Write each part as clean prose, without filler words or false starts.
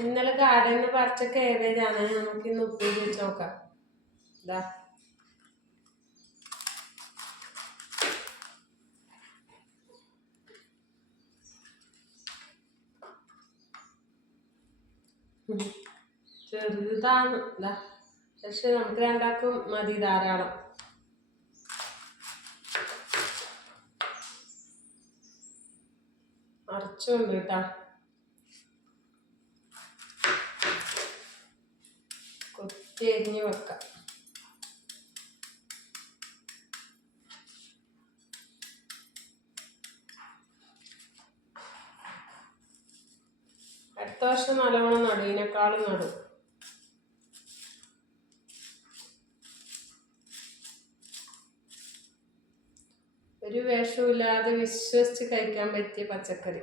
ഇന്നലെ ഗാർഡനിൽ പറിച്ച കേബേജാണ്. നമുക്ക് ഇന്ന് ഉപ്പേരി വെച്ച് നോക്കാം. ഇതാ ചെറുതാണ്. ഇതാ പക്ഷെ നമുക്ക് രണ്ടാക്കും മതി ധാരാളം. അരച്ചുണ്ട് കേട്ടാ. കൊത്തി അരിഞ്ഞ് വെക്കാം. അടുത്ത വർഷം നല്ലോണം നടും, ഇതിനേക്കാളും നടും. ഒരു വിഷമില്ലാതെ വിശ്വസിച്ച് കഴിക്കാൻ പറ്റിയ പച്ചക്കറി.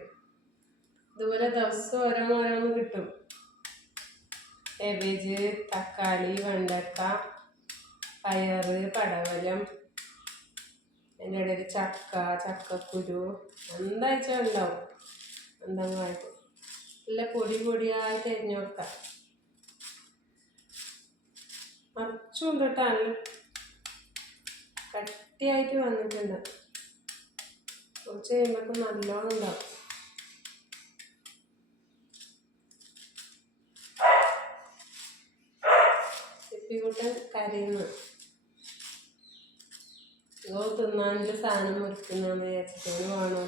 ഇതുപോലെ ദിവസം ഓരോന്നോരോന്ന് കിട്ടും. കേബേജ്, തക്കാളി, വെണ്ടക്ക, പയറ്, പടവലം, അതിൻ്റെ ഇടയിൽ ചക്കക്കുരു, എന്താച്ചാൽ ഉണ്ടാവും. എന്തെങ്കിലും നല്ല പൊടി പൊടിയായിട്ട് അരിഞ്ഞു കൊടുക്കാം. മറിച്ചുകൊണ്ട് കേട്ടാണ് കട്ടിയായിട്ട് വന്നിട്ടുണ്ട്. കുറച്ച് കഴിയുമ്പോൾ നല്ലോണം ഉണ്ടാവും. ചിപ്പിക്കൂട്ടൻ കരയുന്നു. തിന്നാനുള്ള സാധനം മുറിക്കുന്നാന്ന് വിചാരിച്ചിട്ട് വേണോ.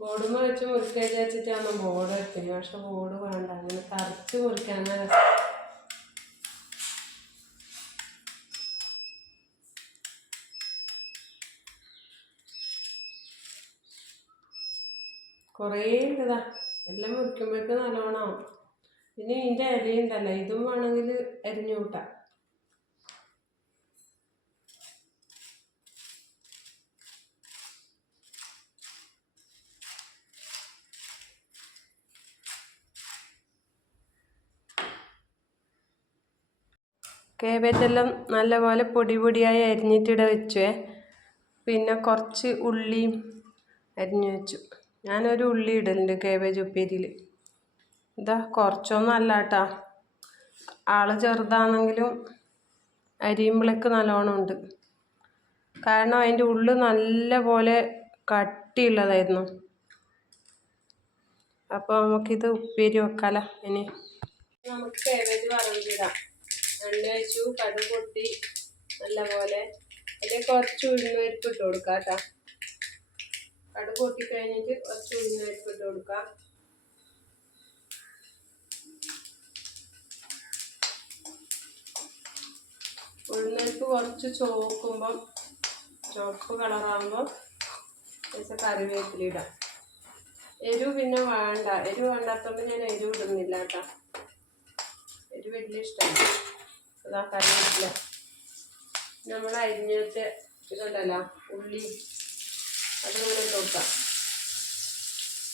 ബോർഡുമ്മ വെച്ച് മുറിക്കാൻ വിചാരിച്ചിട്ടാണ് ബോർഡ് വെക്കുന്നത്. പക്ഷെ ബോർഡ് വേണ്ട, അങ്ങനെ കറിച്ച് മുറിക്കാനാണ്. കുറേ ഉണ്ടതാ. എല്ലാം മുറിക്കുമ്പോഴേക്ക് നല്ലോണം. പിന്നെ ഇതിൻ്റെ ഇലയുണ്ടല്ലോ, ഇതും വേണമെങ്കിൽ അരിഞ്ഞു കൂട്ടാം. കേബേജെല്ലാം നല്ലപോലെ പൊടി പൊടിയായി അരിഞ്ഞിട്ടിട വെച്ചേ. പിന്നെ കുറച്ച് ഉള്ളിയും അരിഞ്ഞു വെച്ചു. ഞാനൊരു ഉള്ളി ഇടലുണ്ട് കേബേജ് ഉപ്പേരിയിൽ. ഇതാ കുറച്ചൊന്നും അല്ല കേട്ടോ. ആള് ചെറുതാണെങ്കിലും അരിയുമ്പോഴേക്ക് നല്ലോണം ഉണ്ട്. കാരണം അതിൻ്റെ ഉള്ളിൽ നല്ല പോലെ കട്ടിയുള്ളതായിരുന്നു. അപ്പോൾ നമുക്കിത് ഉപ്പേരി വെക്കാലോ. ഇനി നമുക്ക് കേബേജ് വറവിടാം. എണ്ണ വെച്ചു, കടുക് പൊട്ടി നല്ലപോലെ. അതിൽ കുറച്ച് ഉഴുന്നുപരിപ്പ് ഇട്ട് കൊടുക്കാം കേട്ടോ. കടുക് പൊട്ടി കഴിഞ്ഞിട്ട് കുറച്ച് ഉഴുന്നുപരിപ്പ് ഇട്ട് കൊടുക്കാം. ഉഴുന്നുപരിപ്പ് കുറച്ച് ചുവപ്പ് കളറാകുമ്പോൾ കുറച്ച് കറിവേപ്പില ഇടാം. എരിവ് പിന്നെ വേണ്ട. എരിവ് വേണ്ടാത്തതുകൊണ്ട് ഞാൻ എരിവ് ഇടുന്നില്ല കേട്ടോ. എരിവ് വലിയ ഇഷ്ടമാണ്. അതാ കറിവേപ്പില. നമ്മൾ അരിഞ്ഞിട്ട് ഇതുണ്ടല്ലോ ഉള്ളി, അതിങ്ങനെ ഇട്ട് കൊടുക്കാം.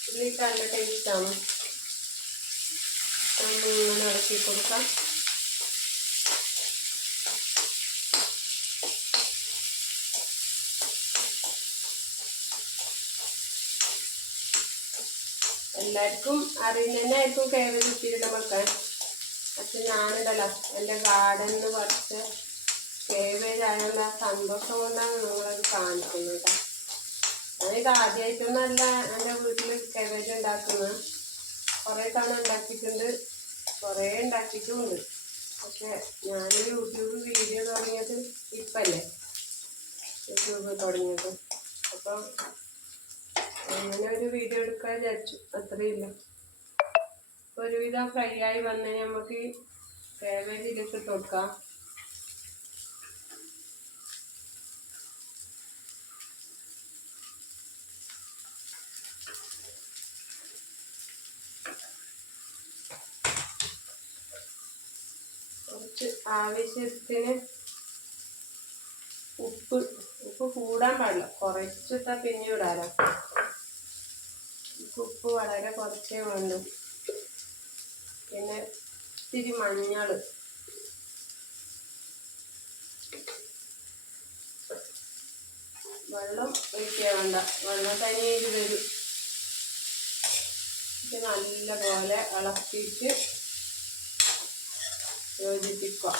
ഉള്ളി നല്ല ടേസ്റ്റാണ്. നമ്മളിങ്ങനെ ഇളക്കി കൊടുക്കാം. എല്ലാവർക്കും അറിയുന്നതന്നെയായിരിക്കും കേബേജ് ഉപ്പേരിയുടെ വെക്കാൻ. പക്ഷെ ഞാനിടല എൻ്റെ ഗാർഡനിൽ നിന്ന് പറിച്ച് കേബേജ് ആയതുകൊണ്ട് ആ സന്തോഷം കൊണ്ടാണ് നിങ്ങളത് കാണിക്കുന്നത് കേട്ടോ. ഞാനിത് ആദ്യമായിട്ടൊന്നല്ല എൻ്റെ വീട്ടിൽ കേബേജ് ഉണ്ടാക്കുന്നത്. കുറേ തവണ ഉണ്ടാക്കിയിട്ടുണ്ട്, കുറേ ഉണ്ടാക്കിയിട്ടുമുണ്ട്. പക്ഷെ ഞാൻ യൂട്യൂബ് വീഡിയോ തുടങ്ങിയത് ഇപ്പല്ലേ, യൂട്യൂബ് തുടങ്ങിയത്. അപ്പം അങ്ങനെ ഒരു വീഡിയോ എടുക്കാൻ വിചാരിച്ചു, അത്രയില്ല. ഒരുവിധം ഫ്രൈ ആയി വന്നതിന് നമുക്ക് കേബേജിലേക്ക് ഇട്ട് കൊടുക്കാം. കുറച്ച് ആവശ്യത്തിന് ഉപ്പ് കൂടാൻ പാടില്ല, കുറച്ചിട്ടാ പിന്നെ ഇടാലോ. ഉപ്പ് വളരെ കുറച്ചേ വേണ്ടു. പിന്നെ ഇത്തിരി മഞ്ഞൾ, വെള്ളം ഒഴിക്കുക വേണ്ട, വെള്ളം തനിയായിട്ട് വരും. ഇത് നല്ലപോലെ ഇളക്കിയിട്ട് യോജിപ്പിക്കുക.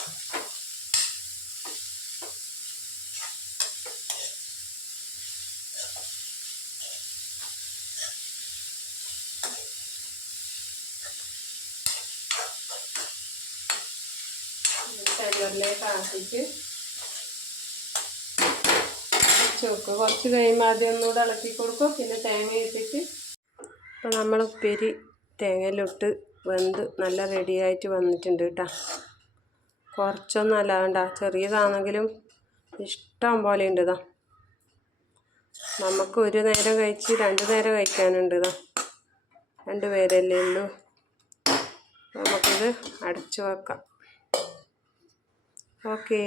ടൈലറിലേക്ക് ആക്കിയിട്ട് വെക്ക്. കുറച്ച് കഴിയുമ്പോൾ ആദ്യം ഒന്നുകൂടെ ഇളക്കി കൊടുക്കും. പിന്നെ തേങ്ങ ഇട്ടിട്ട് ഇപ്പോൾ നമ്മൾ ഉപ്പേരി തേങ്ങയിലിട്ട് വെന്ത് നല്ല റെഡിയായിട്ട് വന്നിട്ടുണ്ട് കേട്ടോ. കുറച്ചൊന്നും അല്ലാണ്ട ചെറിയതാണെങ്കിലും ഇഷ്ടം പോലെ ഉണ്ട്. ഇതാ നമുക്ക് ഒരു നേരം കഴിച്ച് 2 നേരം കഴിക്കാനുണ്ട്. ഇതാ 2 പേരല്ലേ ഉള്ളൂ. നമുക്കിത് അടച്ചു വെക്കാം. ഓക്കേ.